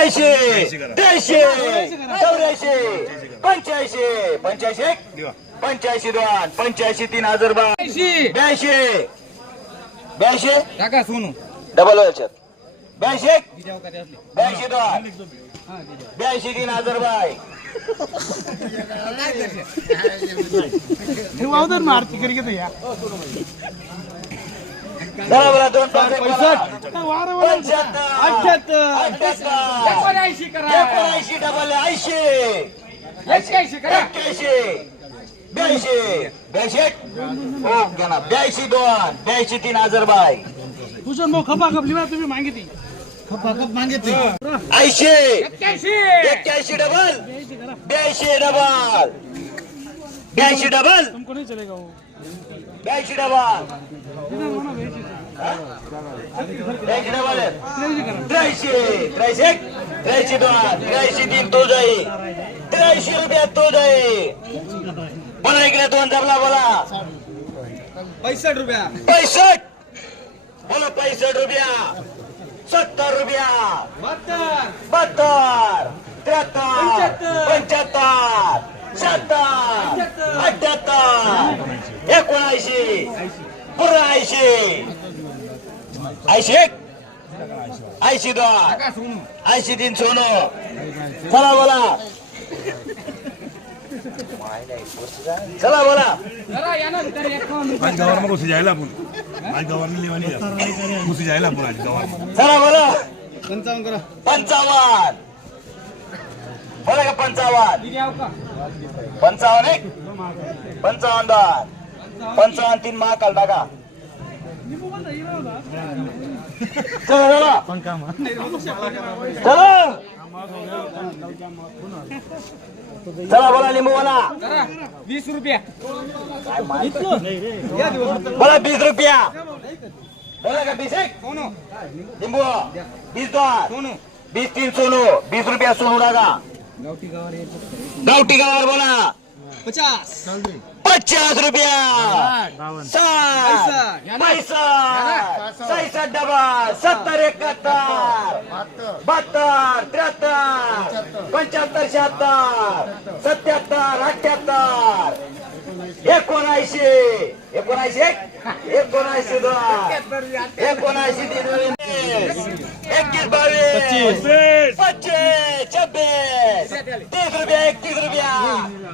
त्र्याऐंशी त्र्याऐंशी चौऱ्याऐंशी पंच्याऐंशी पंच्याऐंशी एक पंच्याऐंशी दोन पंच्याऐंशी तीन हजार बाय ब्याऐंशी. ब्याऐंशी. टाका सोनू. डबल याच्यात. ब्याऐंशी एक? ब्याऐंशी दोन. ब्याऐंशी तीन हजार बाय मारती करी घेतो या. दोन. पंच्याहत्तर. डबल ऐंशी. एक्क्याऐंशी ब्याऐंशी. ब्याऐंशी? हो दोन. ब्याऐंशी तीन हजार बाय भूषण भाऊ खपा खपली ना तुम्ही मागितली. खपा खप मागितली. ऐंशी. एक्क्याऐंशी. डबल ब्याऐंशी डबल ब्याऐंशी डबल तुमको नहीं चलेगा वो ब्याऐंशी डबल इधर होना भेजी ब्याऐंशी डबल आहे. नहीं करा त्र्याऐंशी त्र्याऐंशी एक त्र्याऐंशी दोन त्र्याऐंशी तीन तो जाई. त्र्याऐंशी रुपयात तो जाई. बोला इकडे दोन जबला बोला. पैसठ रुपया. पैसठ. बोला पैसठ रुपया. सत्तर रुपया. बहात्तर. त्र्याहत्तर. पंच्याहत्तर. शहात्तर अठ्याहत्तर. एकोणऐंशी. पुरा ऐंशी. ऐंशी एक. ऐंशी दोन. ऐंशी तीन सोनो. चला बोला. चला बोला. आज मग उशी जायला आपण. आज गावाला लेवानी उशी जायला आपण आज गावाला चला बोला. पंचावन्न करा. पंचावन्न. बोला का पंचावन्न? पंचावन्न एक. पंचावन्न दोन. पंचावन्न तीन महाकाल टाका. चला चला. चला. बोला लिंबू बोला. वीस रुपया बोला वीस रुपया. बोला का बीस एक? लिंबू बीस दोन. सोनू बीस तीन सोनू. बीस रुपया सोनू टाका गावठी गावावर बोला. पचास. पचास रुपया. साठ. डबल. सत्तर एकाहत्तर. बहात्तर. त्र्याहत्तर पंच्याहत्तर. शहात्तर सत्याहत्तर अठ्याहत्तर एकोणऐंशी. एकोणऐंशी एक? एकोणऐंशी दोन. एकोणऐंशी तीन एकवीस बावीस पच्चीस छब्बीस तीस रुपया एकतीस रुपया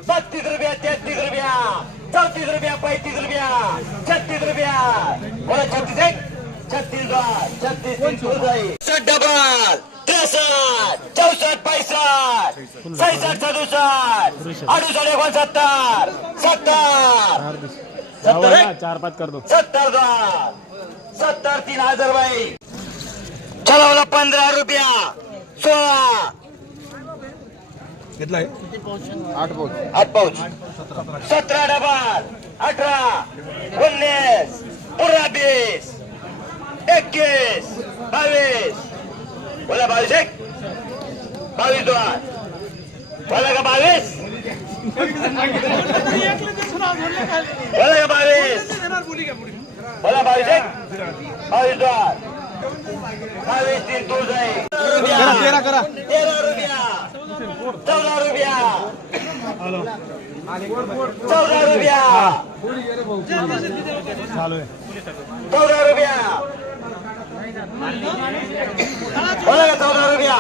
बत्तीस रुपया तेहतीस रुपया चौतीस रुपया पैंतीस रुपया छत्तीस रुपया बोला छत्तीस एक छत्तीस छत्तीस डबल त्रेसष्ट चौसष्ट पैसष्ट सैसष्ट सदुसष्ट अडुसष्ट एकोणसत्तर सत्तर सत्तर चार पाच कर दो सत्तर सत्तर तीन हजार बाई चला बोला पंधरा रुपया. सोळा. घेतलाय आठ पाऊच. सतरा डबल अठरा उन्नीस पुरा बीस एकवीस बावीस. बोला बावीस एक. बावीस दोन. बोला का बावीस? बोला का बावीस? बोला बावीस एक. बावीस दोन. बावीस तीन तू जाईल तेरा करा तेरा रुपया चौदा रुपया चौदा रुपया चालू आहे चौदा रुपया बोला चौदा रुपया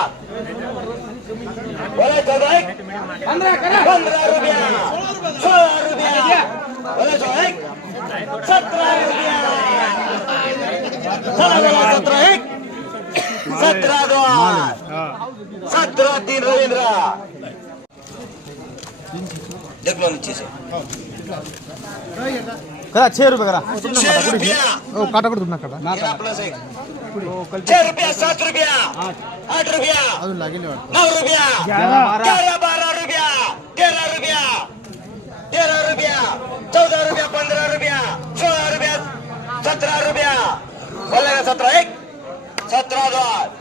बोला चौदा एक पंधरा करा पंधरा रुपया सोळा रुपया बोला चौदा एक सतरा रुपया चला बोला सतरा एक सतरा दोन. सतरा तीन रवींद्र. देख लो नीचे से करा छह रुपये करा. छह रुपया. ओ काटा कडून ना काटा? तेरा प्लस एक. छह रुपया सात रुपया. आठ रुपया. अजून लागेल वाटतं. नौ रुपया. ग्यारह बारह रुपया. तेरह रुपया. तेरह रुपया. चौदह रुपया पंद्रह रुपया. सोलह रुपया सत्रह रुपया. बोलेगा सत्रह एक. सत्रह दोन.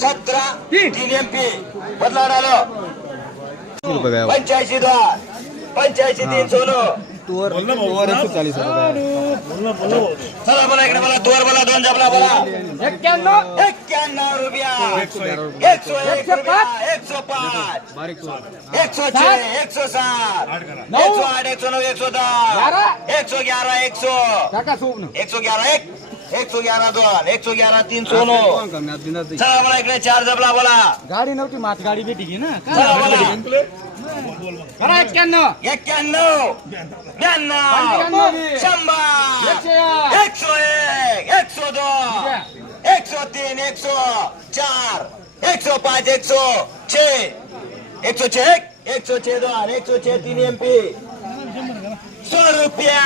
सत्रह तीन एम पी बदला डालो पंच्याऐंशी दोन पंच्याऐंशी तीन सोनू. ना भाऊ. चला बोला इकडे बोला. दोर बोला दोन जबला बोला. एक्क्याण्णव. एक्क्याण्णव रुपया. एकशे एक. एकशे पाच. एकशे. छे एकशे सात. एकशे आठ एकशे नऊ एकशे दहा. ग्यारह. एकशे ग्यारह एकशे. एकशे ग्यारह एक. एकशे ग्यारह दोन एकशे ग्यारह तीन सोनो चला बोला इकडे चार जबला बोला गाडी नव्हती मात गाडी भेटी घे ना चला बोला. करा एक्क्याण्णव एक्क्याण्णव ब्याण्णव. शंभर एकशे एक एकशे दोन एकशे तीन एकशे चार एकशे पाच एकशे छे एकशे छे एक एकशे छे दोन एकशे छे तीन एम पी सौ रुपया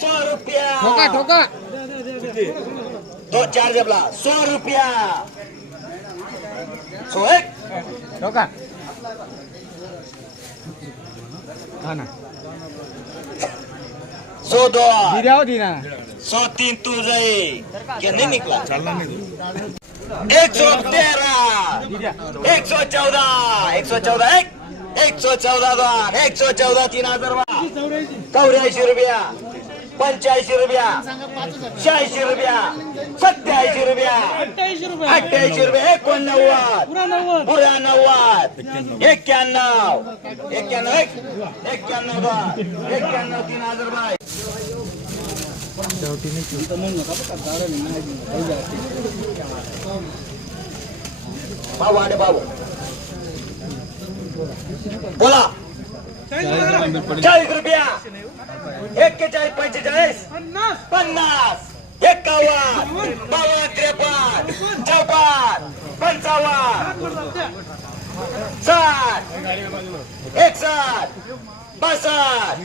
सौ रुपया। ठोका ठोका। दो चार जबला सौ रुपया। सौ एक। ठोका। हा ना। सौ दो हो दिना सौ तीन तू जाई। क्या नहीं निकला? चालला नाही. एक सौ तेरह एक सौ चौदह एक सौ चौदह एक। एक सौ चौदह दोन। एक सौ चौदह तीन हजार चौऱ्याऐंशी रुपया। पंच्याऐंशी रुपया. शहाऐंशी रुपया. सत्याऐंशी रुपया. अठ्ठ्याऐंशी रुपये. एकोणनव्वद. पुन्हा नव्वद एक्क्याण्णव. एक्क्याण्णव एक. एक्क्याण्णव एक्क्याण्णव तीन हजार बाय. भाऊ आडे भाऊ बोला. चाळीस रुपया. एक्केचाळीस पंचेचाळीस. पन्नास. पन्नास. एक्कावन्न बावन्न त्रेपन्न. चौपन्न पंचावन्न. साठ. एकसष्ट बासष्ट.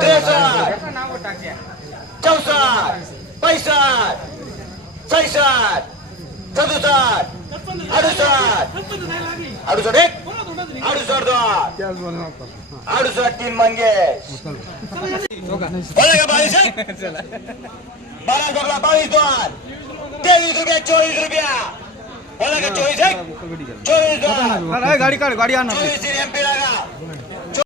त्रेसष्ट. चौसष्ट. पैसष्ट. सैसष्ट सदुसष्ट. अडुसष्ट अडुसष्ट एक अडुसष्ट दोन अडुसष्ट तीन मंगेश बोला का बावीस एक? बारा जोडला बावीस दोन तेवीस रुपया चोवीस रुपया बोला का चोवीस एक चोवीस दोन गाडी काढ गाडी आण चोवीस तीन एमपी लागा